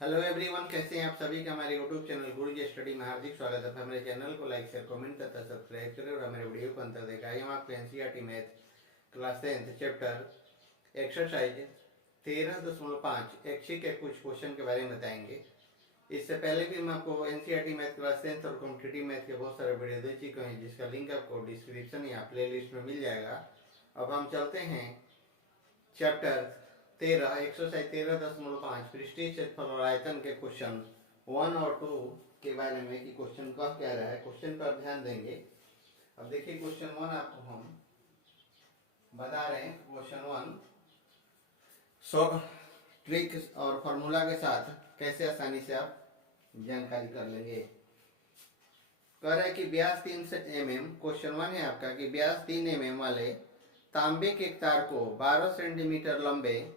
Hello everyone, कैसे हैं आप सभी का हमारे यूट्यूब चैनल गुरुजी स्टडी में हार्दिक स्वागत है। हमारे चैनल को लाइक शेयर कमेंट तथा सब्सक्राइब करें और हमारे वीडियो को अंत तक देखा। हम आपको NCERT math class 10 chapter exercise 13.5 ऐच्छिक के कुछ क्वेश्चन के बारे में बताएंगे। इससे पहले भी हम आपको एनसीईआरटी मैथ क्लास 10 और कॉम्पिटिटिव मैथ के बहुत सारे वीडियो दे चुके हैं, जिसका लिंक आपको डिस्क्रिप्शन या प्ले लिस्ट में मिल जाएगा। अब हम चलते हैं चैप्टर 13 एक्सरसाइज 13.5 पृष्ठीय क्षेत्रफल और आयतन के क्वेश्चन 1 और 2 के बारे में कि क्वेश्चन कह क्या रहा है। क्वेश्चन पर ध्यान देंगे। अब देखिए क्वेश्चन 1 आपको हम बता रहे हैं। क्वेश्चन 1 सो ट्रिक और फॉर्मूला के साथ कैसे आसानी से आप जानकारी कर लेंगे। कह रहे हैं कि व्यास 3 mm, क्वेश्चन 1 है आपका कि व्यास 3 mm वाले तांबे के तार को 12 सेंटीमीटर लंबे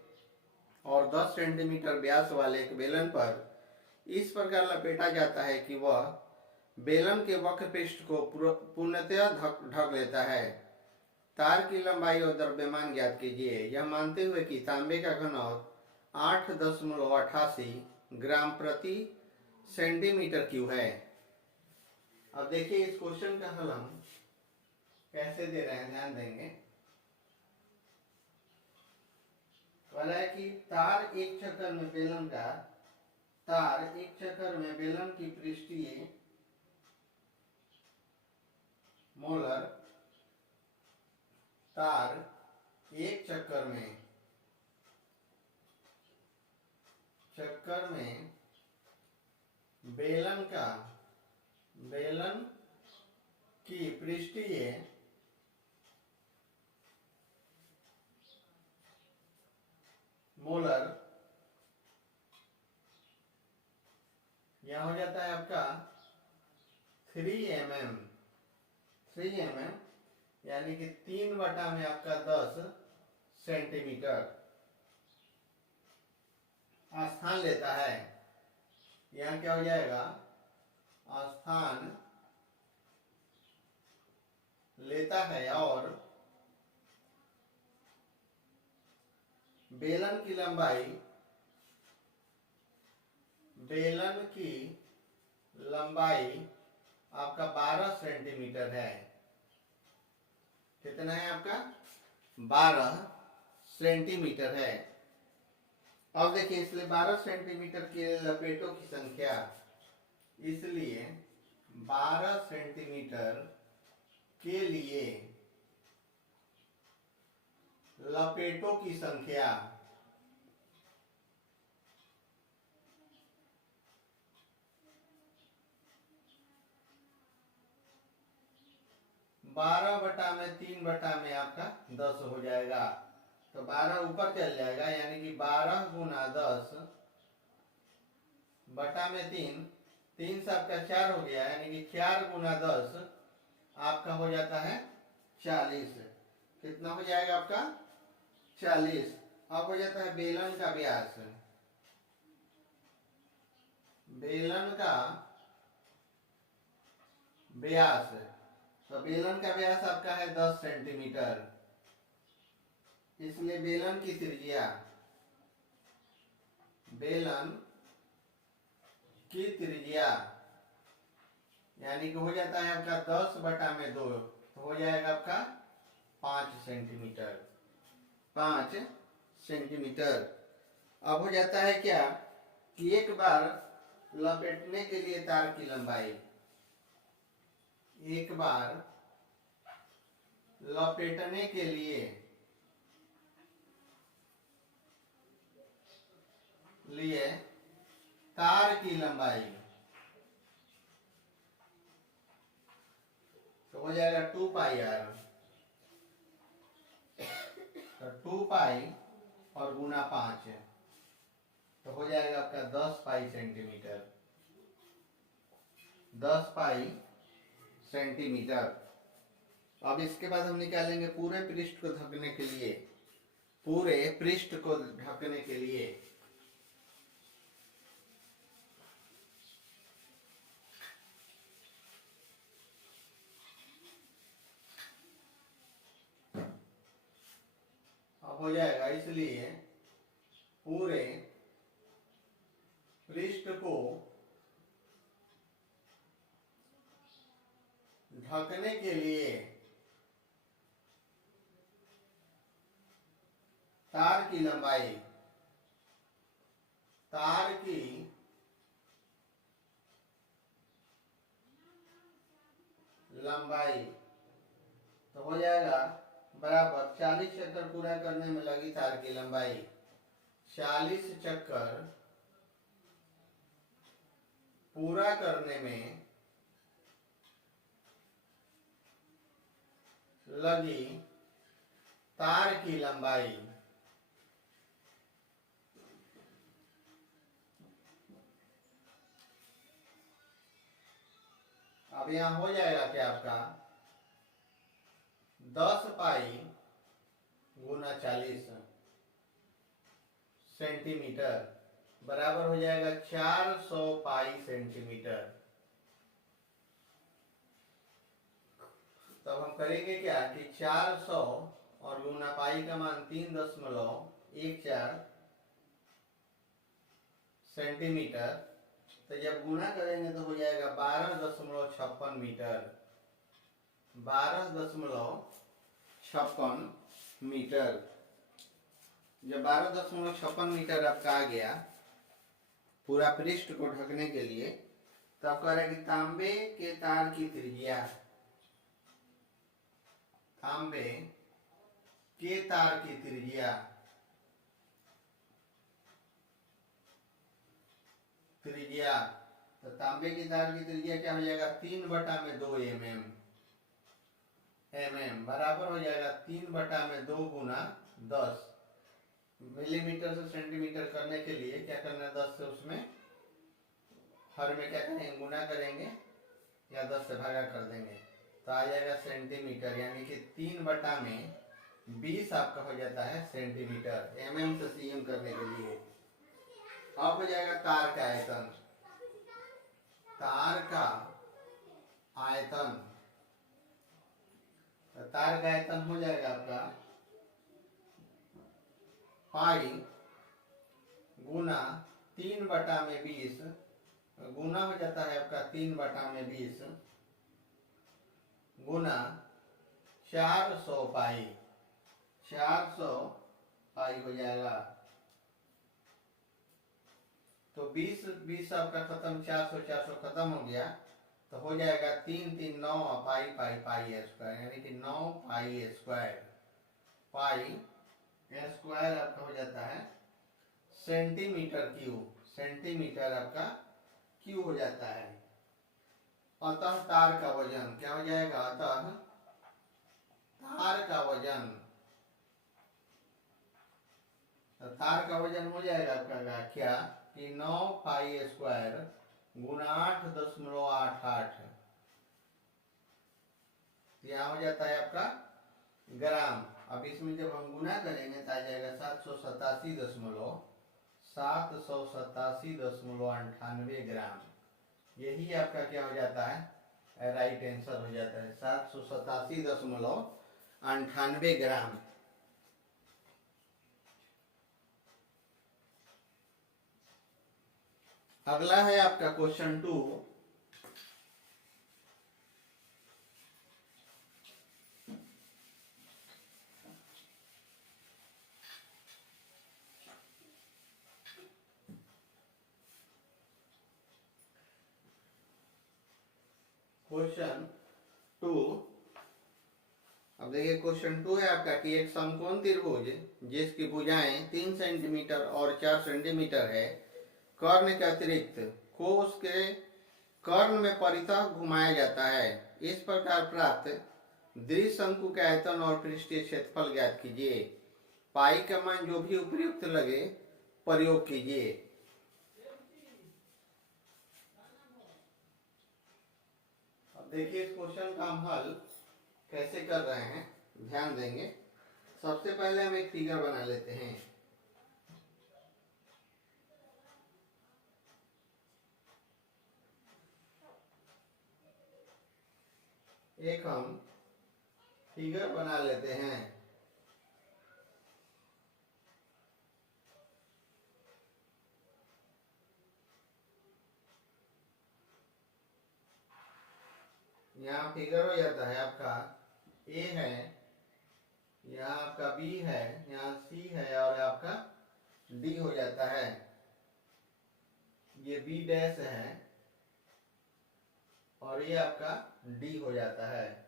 और 10 सेंटीमीटर व्यास वाले एक बेलन पर इस प्रकार लपेटा जाता है कि वह बेलन के वक्र पृष्ठ को पूर्णतया ढक लेता है। तार की लंबाई और द्रव्यमान ज्ञात कीजिए, यह मानते हुए कि तांबे का घनत्व 8.88 ग्राम प्रति सेंटीमीटर क्यूब है। अब देखिए इस क्वेश्चन का हल हम कैसे दे रहे हैं, ध्यान देंगे। बोला है कि तार एक चक्कर में बेलन की पृष्ठीय मोलर तार एक चक्कर में बेलन की पृष्ठीय मोलर यह हो जाता है आपका 3 mm, यानी कि 3 बटा में आपका 10 सेंटीमीटर स्थान लेता है। यहाँ क्या हो जाएगा, स्थान लेता है और बेलन की लंबाई आपका 12 सेंटीमीटर है। कितना है आपका, 12 सेंटीमीटर है। अब देखिए, इसलिए 12 सेंटीमीटर के लपेटों की संख्या, इसलिए 12 सेंटीमीटर के लिए लपेटों की संख्या बारह बटा में 3 बटा में आपका 10 हो जाएगा। तो 12 ऊपर चल जाएगा, यानी कि 12 गुना 10 बटा में 3 से आपका 4 हो गया, यानी कि 4 गुना 10 आपका हो जाता है 40। कितना हो जाएगा आपका, 40। अब हो जाता है बेलन का व्यास। तो बेलन का व्यास आपका है 10 सेंटीमीटर, इसलिए बेलन की त्रिज्या यानी कि हो जाता है आपका 10 बटा में 2, तो हो जाएगा आपका 5 सेंटीमीटर। अब हो जाता है क्या कि एक बार लपेटने के लिए तार की लंबाई, एक बार लपेटने के लिए तार की लंबाई तो हो जाएगा 2 पाई r। तो 2 पाई और गुना 5, तो हो जाएगा आपका 10 पाई सेंटीमीटर। 10 पाई सेंटीमीटर। अब इसके बाद हम निकालेंगे पूरे पृष्ठ को ढकने के लिए अब हो जाएगा, इसलिए पूरे ढकने के लिए तार की लंबाई, तार की लंबाई तो हो जाएगा बराबर 40 चक्कर पूरा करने में लगी तार की लंबाई, 40 चक्कर पूरा करने में लगी तार की लंबाई। अब यहां हो जाएगा क्या आपका 10 पाई गुना 40 सेंटीमीटर बराबर हो जाएगा 400 पाई सेंटीमीटर। तब हम करेंगे क्या कि 400 और गुना पाई का मान 3.14 सेंटीमीटर, तो जब गुना करेंगे तो हो जाएगा 12.56 मीटर, 12.56 मीटर। जब 12.56 मीटर आपका आ गया पूरा पृष्ठ को ढकने के लिए, तब कह रहे हैं कि तांबे के तार की त्रिज्या, तांबे के तार की त्रिज्या, तो तांबे की तार की त्रिज्या क्या हो जाएगा 3/2 mm बराबर हो जाएगा 3/2 गुना 10। मिलीमीटर से सेंटीमीटर करने के लिए क्या करना है 10 से उसमें हर में क्या करेंगे गुना करेंगे या 10 से भागा कर देंगे तो आ जाएगा सेंटीमीटर, यानी कि 3/20 आपका हो जाता है सेंटीमीटर, mm से cm करने के लिए। अब हो जाएगा तार का आयतन, तार का आयतन, तो तार का आयतन हो जाएगा आपका पाई गुना 3/20 गुना हो जाता है आपका 3/20 गुना 400 पाई, 400 पाई हो जाएगा। तो 20 आपका खत्म, 400 खत्म हो गया तो हो जाएगा 3 9 पाई पाई पाई स्क्वायर, यानी कि 9 पाई स्क्वायर, पाई स्क्वायर आपका हो जाता है सेंटीमीटर क्यूब, सेंटीमीटर आपका क्यूब हो जाता है। अतः तार का वजन क्या हो जाएगा, अतः तार का वजन, तो तार का वजन हो जाएगा आपका क्या कि 9 पाई स्क्वायर गुना 8.88, यहाँ हो जाता है आपका ग्राम। अब इसमें जब हम गुना करेंगे तो आ जाएगा 787.98 ग्राम। यही आपका क्या हो जाता है राइट आंसर हो जाता है 787.98 ग्राम। अगला है आपका क्वेश्चन 2। क्वेश्चन 2, अब देखिए क्वेश्चन 2 है आपका कि एक समकोण त्रिभुज जिसकी भुजाएं 3 सेंटीमीटर और 4 सेंटीमीटर है, कर्ण के अतिरिक्त को उसके कर्ण में परितः घुमाया जाता है। इस प्रकार प्राप्त द्विशंकु के आयतन और पृष्ठीय क्षेत्रफल ज्ञात कीजिए। पाई का मान जो भी उपयुक्त लगे प्रयोग कीजिए। अब देखिए इस क्वेश्चन का हम हल कैसे कर रहे हैं, ध्यान देंगे। सबसे पहले हम एक फिगर बना लेते हैं। एक हम फिगर बना लेते हैं। यहाँ फिगर हो जाता है आपका ए है, यहाँ आपका बी है, यहाँ सी है और आपका डी हो जाता है। ये बी डैश है और ये आपका डी हो जाता है।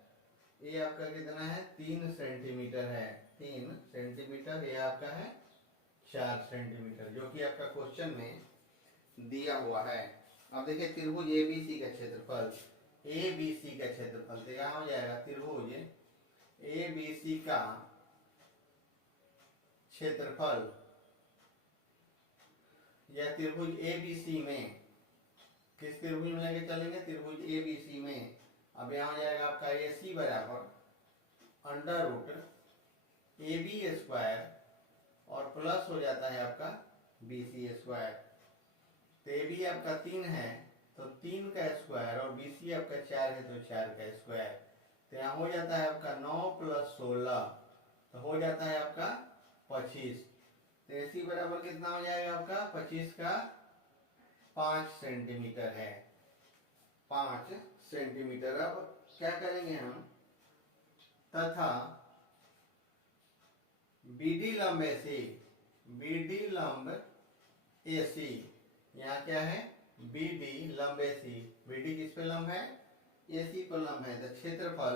ये आपका कितना है 3 सेंटीमीटर है, 3 सेंटीमीटर। ये आपका है 4 सेंटीमीटर, जो कि आपका क्वेश्चन में दिया हुआ है। अब देखिए त्रिभुज एबीसी का क्षेत्रफल, एबीसी का क्षेत्रफल तो क्या हो जाएगा, त्रिभुज एबीसी का क्षेत्रफल या त्रिभुज एबीसी में, किस त्रिभुज में लेके चलेंगे, त्रिभुज एबीसी में। अब यहाँ हो जाएगा आपका ए सी बराबर under root A B square और प्लस हो जाता है आपका बी सी स्क्वायर। तो ए बी आपका 3 है तो 3 का स्क्वायर और बी सी आपका 4 है तो 4 का स्क्वायर। तो यहाँ हो जाता है आपका 9 + 16 तो हो जाता है आपका 25। तो ए सी बराबर कितना हो जाएगा आपका 25 का 5 सेंटीमीटर है, 5 सेंटीमीटर। अब क्या करेंगे हम, तथा बीडी लंब एसी, बीडी लंब एसी, यहाँ क्या है बीडी लंब एसी, बीडी किस पे लंब है, एसी पर लंब है। तो क्षेत्रफल,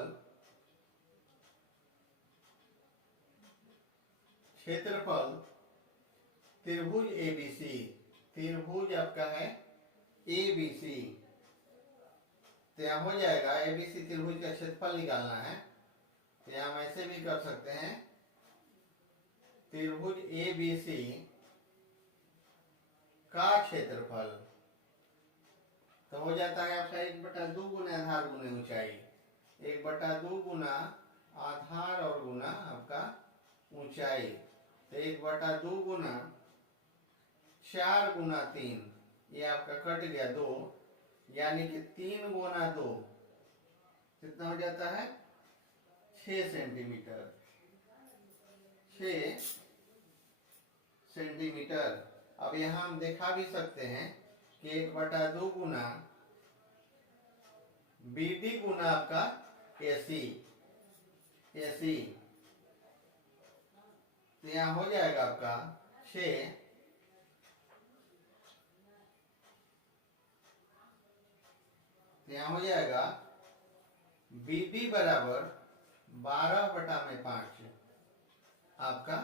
क्षेत्रफल त्रिभुज एबीसी, त्रिभुज आपका है एबीसी। तो यहाँ हो जाएगा एबीसी त्रिभुज का क्षेत्रफल निकालना है, तो यहाँ हम ऐसे भी कर सकते हैं, त्रिभुज एबीसी का क्षेत्रफल तो हो जाता है आपका 1/2 गुना आधार गुने ऊंचाई, 1/2 गुना आधार और गुना आपका ऊंचाई। तो 1/2 गुना 4 गुना 3, ये आपका कट गया 2, यानी कि 3 गुना 2 कितना हो जाता है 6 सेंटीमीटर, 6 सेंटीमीटर। अब यहाँ हम देखा भी सकते हैं कि 1/2 गुना बीडी गुना आपका एसी, एसी तो यहाँ हो जाएगा आपका 6, तो यहाँ हो जाएगा बीडी बराबर 12/5 आपका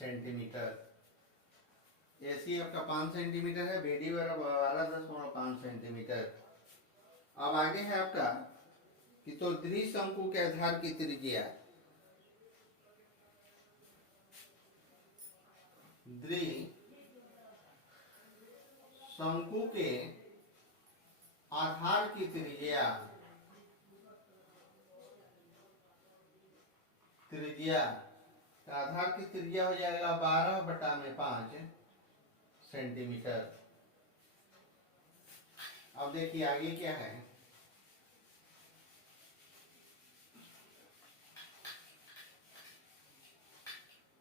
सेंटीमीटर। एसी आपका 5 सेंटीमीटर है, बीडी बराबर 12.5 सेंटीमीटर। अब आगे है आपका कि तो द्विशंकु के आधार की त्रिज्या, द्विशंकु के आधार की त्रिज्या, त्रिज्या आधार की त्रिज्या हो जाएगा 12/5 सेंटीमीटर। अब देखिए आगे क्या है,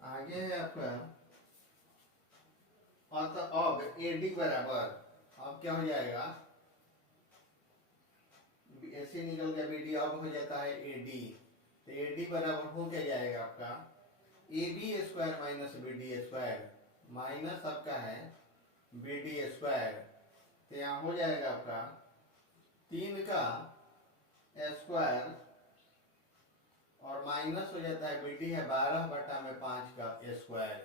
आगे है आपका अब एडी बराबर, अब क्या हो जाएगा, ऐसे निकल गया बीडी, अब हो जाता है एडी। तो एडी बराबर हो क्या जाएगा आपका A B square minus B D square, minus आपका है बी डी स्क्वायर। तो यहाँ हो जाएगा आपका 3 का स्क्वायर और माइनस हो जाता है बी डी है 12/5 का स्क्वायर।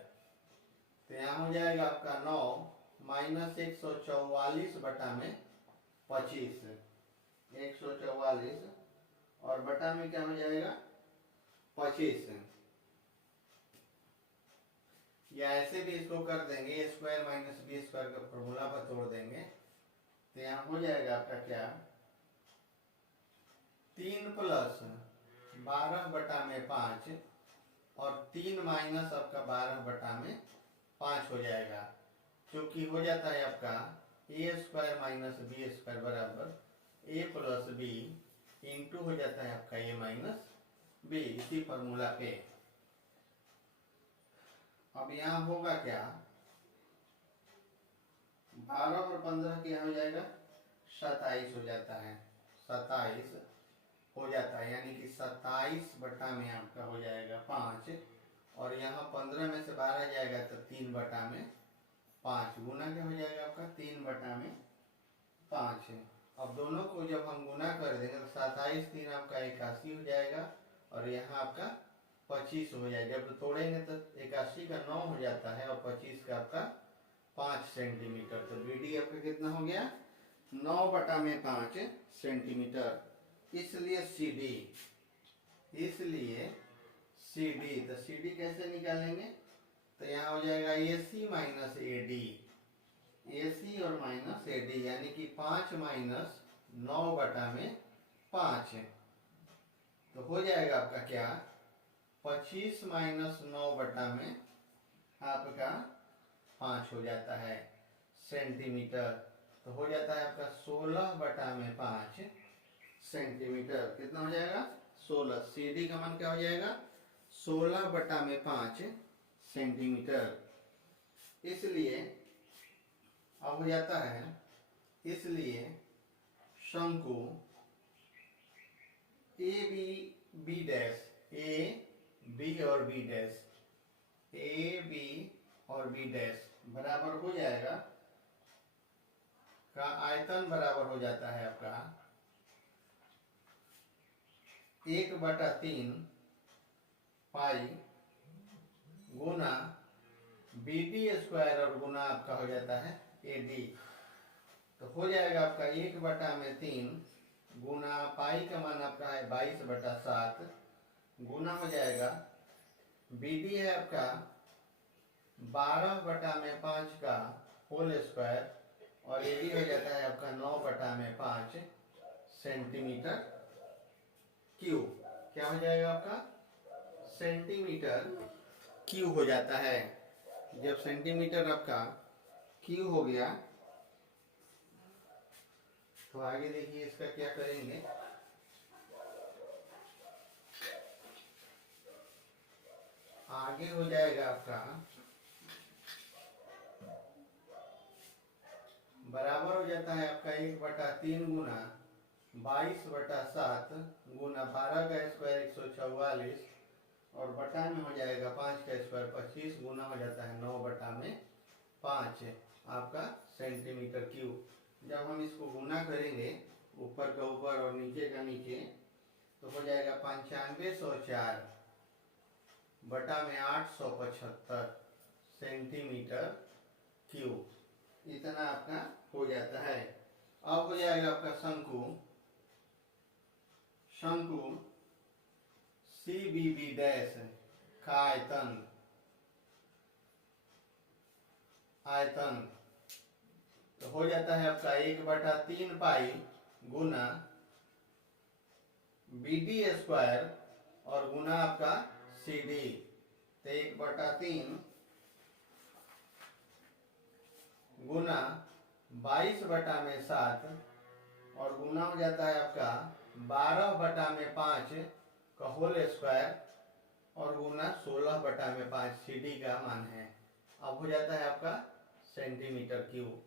तो यहाँ हो जाएगा आपका 9 माइनस 144/25, 144 और बटा में क्या हो जाएगा 25, या ऐसे भी इसको कर देंगे ए स्क्वायर माइनस बी स्क्वायर का फॉर्मूला पर तोड़ देंगे। तो यहाँ हो जाएगा आपका क्या 3 + 12/5 और 3 माइनस आपका 12/5 हो जाएगा, क्योंकि हो जाता है आपका ए स्क्वायर माइनस बी स्क्वायर बराबर ए + बी इंटू हो जाता है आपका ए माइनस बी, इसी फॉर्मूला पे। अब यहाँ होगा क्या 12 और 15 क्या हो जाएगा 27 हो जाता है, 27 हो जाता है, यानी कि 27 बटा में आपका हो जाएगा 5, और यहाँ 15 में से 12 जाएगा तो 3 बटा में 5, गुना क्या हो जाएगा आपका 3 बटा में 5 है। अब दोनों को जब हम गुना कर देंगे तो 27 3 आपका 81 हो जाएगा, और यहाँ आपका 25 हो जाएगा। जब तोड़ेंगे तो 81 का 9 हो जाता है और 25 का आपका 5 सेंटीमीटर। तो BD आपका कितना हो गया 9 बटा में 5 सेंटीमीटर। इसलिए CD, तो CD कैसे निकालेंगे, तो यहाँ हो जाएगा AC माइनस AD, AC और माइनस AD, यानी कि 5 माइनस 9 बटा में 5 है। तो हो जाएगा आपका क्या 25 माइनस 9 बटा में आपका 5 हो जाता है सेंटीमीटर। तो हो जाता है आपका 16 बटा में 5 सेंटीमीटर। कितना हो जाएगा 16। CD का मान क्या हो जाएगा 16 बटा में 5 सेंटीमीटर। इसलिए अब हो जाता है, इसलिए शंकु AB डैश, AB और B डैश, AB और B डैश बराबर हो जाएगा, का आयतन बराबर हो जाता है आपका 1/3 पाई गुना BD स्क्वायर और गुना आपका हो जाता है AD। तो हो जाएगा आपका 1/3 गुना पाई का मान आपका है 22/7, गुना हो जाएगा BD है आपका 12 बटा में 5 का होल स्क्वायर, और AD हो जाता है आपका 9 बटा में 5 सेंटीमीटर क्यूब। क्या हो जाएगा आपका सेंटीमीटर क्यूब हो जाता है। जब सेंटीमीटर आपका क्यूब हो गया तो आगे देखिए इसका क्या करेंगे। आगे हो जाएगा आपका बराबर हो जाता है आपका 1/3 गुना 22/7 गुना 12 का स्क्वायर 144, और बटा में हो जाएगा 5 का स्क्वायर 25, गुना हो जाता है 9 बटा में 5 आपका सेंटीमीटर क्यूब। जब हम इसको गुना करेंगे ऊपर का ऊपर और नीचे का नीचे, तो हो जाएगा 9504 बटा में 875 सेंटीमीटर क्यूब। इतना आपका हो जाता है। अब हो जाएगा आपका शंकु CBB डैश का आयतन तो हो जाता है आपका 1/3 पाई गुना BD स्क्वायर और गुना आपका CD। तो 1/3 गुना 22 बटा में 7, और गुना हो जाता है आपका 12 बटा में 5 का होल स्क्वायर, और गुना 16 बटा में 5 CD का मान है। अब हो जाता है आपका सेंटीमीटर क्यूब।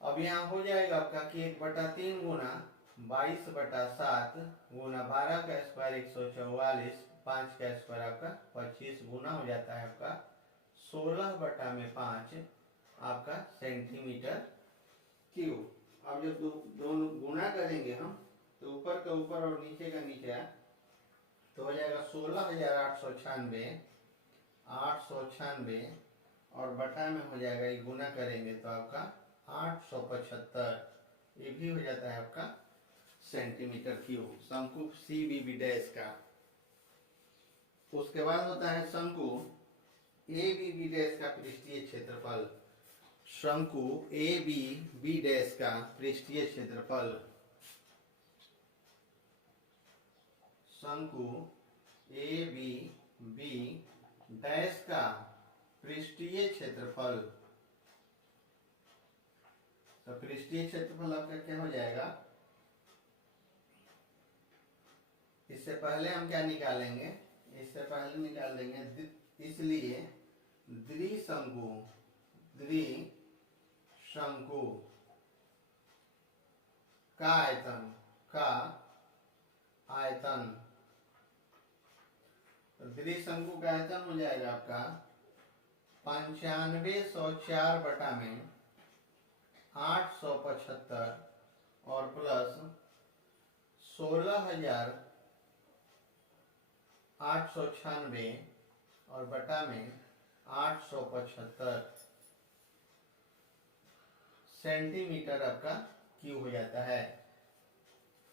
अब यहाँ हो जाएगा आपका कि 1/3 गुना 22/7 गुना 12 का स्क्वायर 144, 5 का स्क्वायर आपका 25, गुना हो जाता है आपका 16 बटा में 5 आपका सेंटीमीटर क्यूब। अब जब दोनों गुना करेंगे हम तो ऊपर का ऊपर और नीचे का नीचे, तो हो जाएगा 16,896 और बटा में हो जाएगा, ये गुना करेंगे तो आपका 875, ये भी हो जाता है आपका सेंटीमीटर क्यूब शंकु CBB डैश का। उसके बाद होता है शंकु ABB डैश का पृष्ठीय क्षेत्रफल। शंकु ABB डैश का पृष्ठीय क्षेत्रफल, शंकु ABB डैश का पृष्ठीय क्षेत्रफल। तो पृष्ठीय क्षेत्रफल आपका क्या हो जाएगा, इससे पहले हम क्या निकालेंगे, इससे पहले निकाल देंगे, इसलिए द्विशंकु का आयतन आयतन। तो त्रिशंकु का आयतन हो जाएगा आपका 9504 बटा में 875 और प्लस 16,896 और बटा में 875 सेंटीमीटर आपका क्यूब हो जाता है।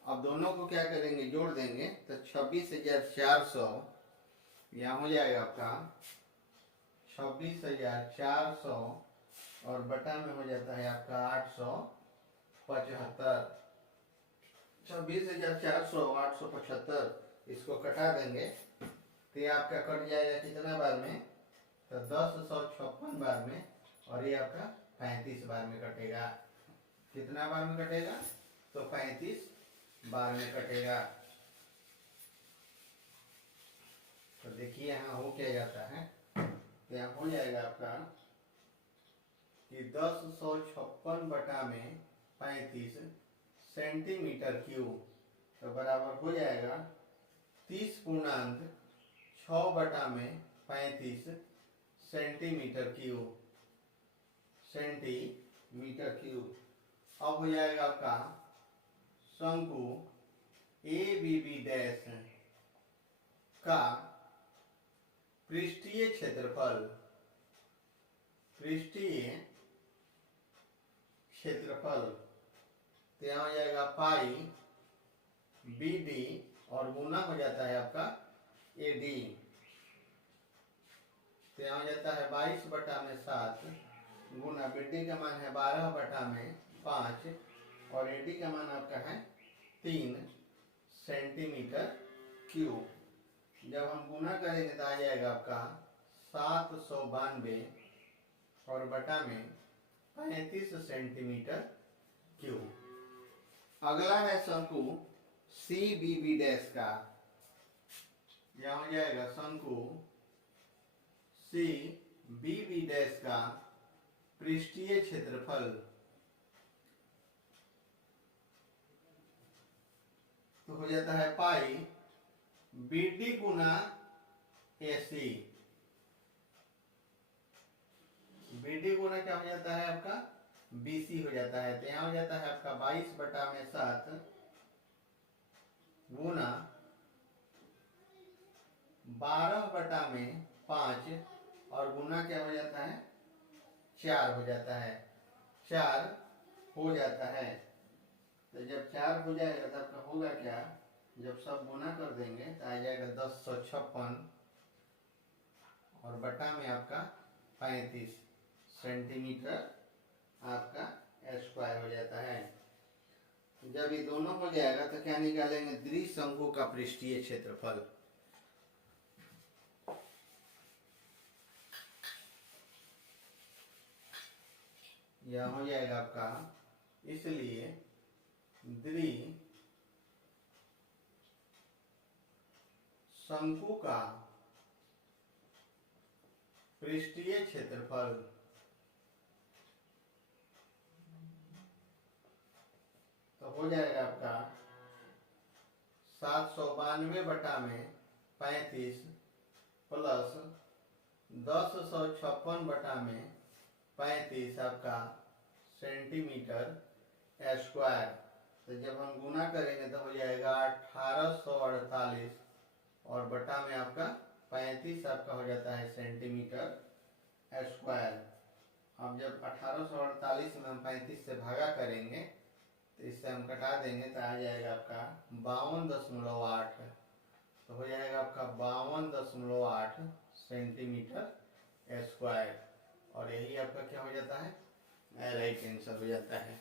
अब दोनों को क्या करेंगे, जोड़ देंगे तो 26,400 यहाँ हो जाएगा आपका 26,400 और बटा में हो जाता है आपका 875। 26,400 875 इसको कटा देंगे तो ये आपका कट जाएगा कितना बार में, तो 1056 बार में, और ये आपका 35 बार में कटेगा। कितना बार में कटेगा, तो 35 बार में कटेगा। तो देखिए यहाँ हो क्या जाता है, तो यहाँ हो जाएगा आपका कि 1056 बटा में 35 सेंटीमीटर क्यूब, तो बराबर हो जाएगा 30.6 बटा में 35 सेंटीमीटर क्यूब, सेंटीमीटर क्यूब। अब हो जाएगा आपका शंकु ABB डैश का पृष्ठीय क्षेत्रफल, पृष्ठीय क्षेत्रफल तो यहाँ हो जाएगा पाई BD और गुना हो जाता है आपका AD, तो यहाँ हो जाता है 22 बटा में 7 गुना BD का मान है 12 बटा में 5 और AD का मान आपका है 3 सेंटीमीटर क्यूब। जब हम गुना करेंगे तो आ जाएगा आपका 792 और बटा में 35 सेंटीमीटर क्यूब। अगला है शंकु CBB डैश का, यह हो जाएगा शंकु CBB डैश का पृष्ठीय क्षेत्रफल, तो हो जाता है पाई BD गुना AC। BD गुना क्या हो जाता है आपका BC हो जाता है, तो यहाँ हो जाता है आपका 22 बटा में 7 गुना 12 बटा में 5 और गुना क्या हो जाता है 4 हो जाता है, 4 हो जाता है। तो जब 4 हो जाएगा तो आपका होगा क्या, जब सब गुना कर देंगे तो आ जाएगा 1056 और बटा में आपका 35 सेंटीमीटर आपका स्क्वायर हो जाता है। जब ये दोनों हो जाएगा तो क्या निकालेंगे, द्विशंकु का पृष्ठीय क्षेत्रफल। यह हो जाएगा आपका, इसलिए द्विशंकु का पृष्ठीय क्षेत्रफल तो हो जाएगा आपका 792 बटा में 35 प्लस 1056 बटा में 35 आपका सेंटीमीटर स्क्वायर। तो जब हम गुना करेंगे तो हो जाएगा 1848 और बटा में आपका 35 आपका हो जाता है सेंटीमीटर स्क्वायर। अब जब 1848 में हम 35 से भागा करेंगे तो इससे हम कटा देंगे तो आ जाएगा आपका 52.8, तो हो जाएगा आपका 52.8 सेंटीमीटर स्क्वायर और यही आपका क्या हो जाता है, राइट आंसर हो जाता है।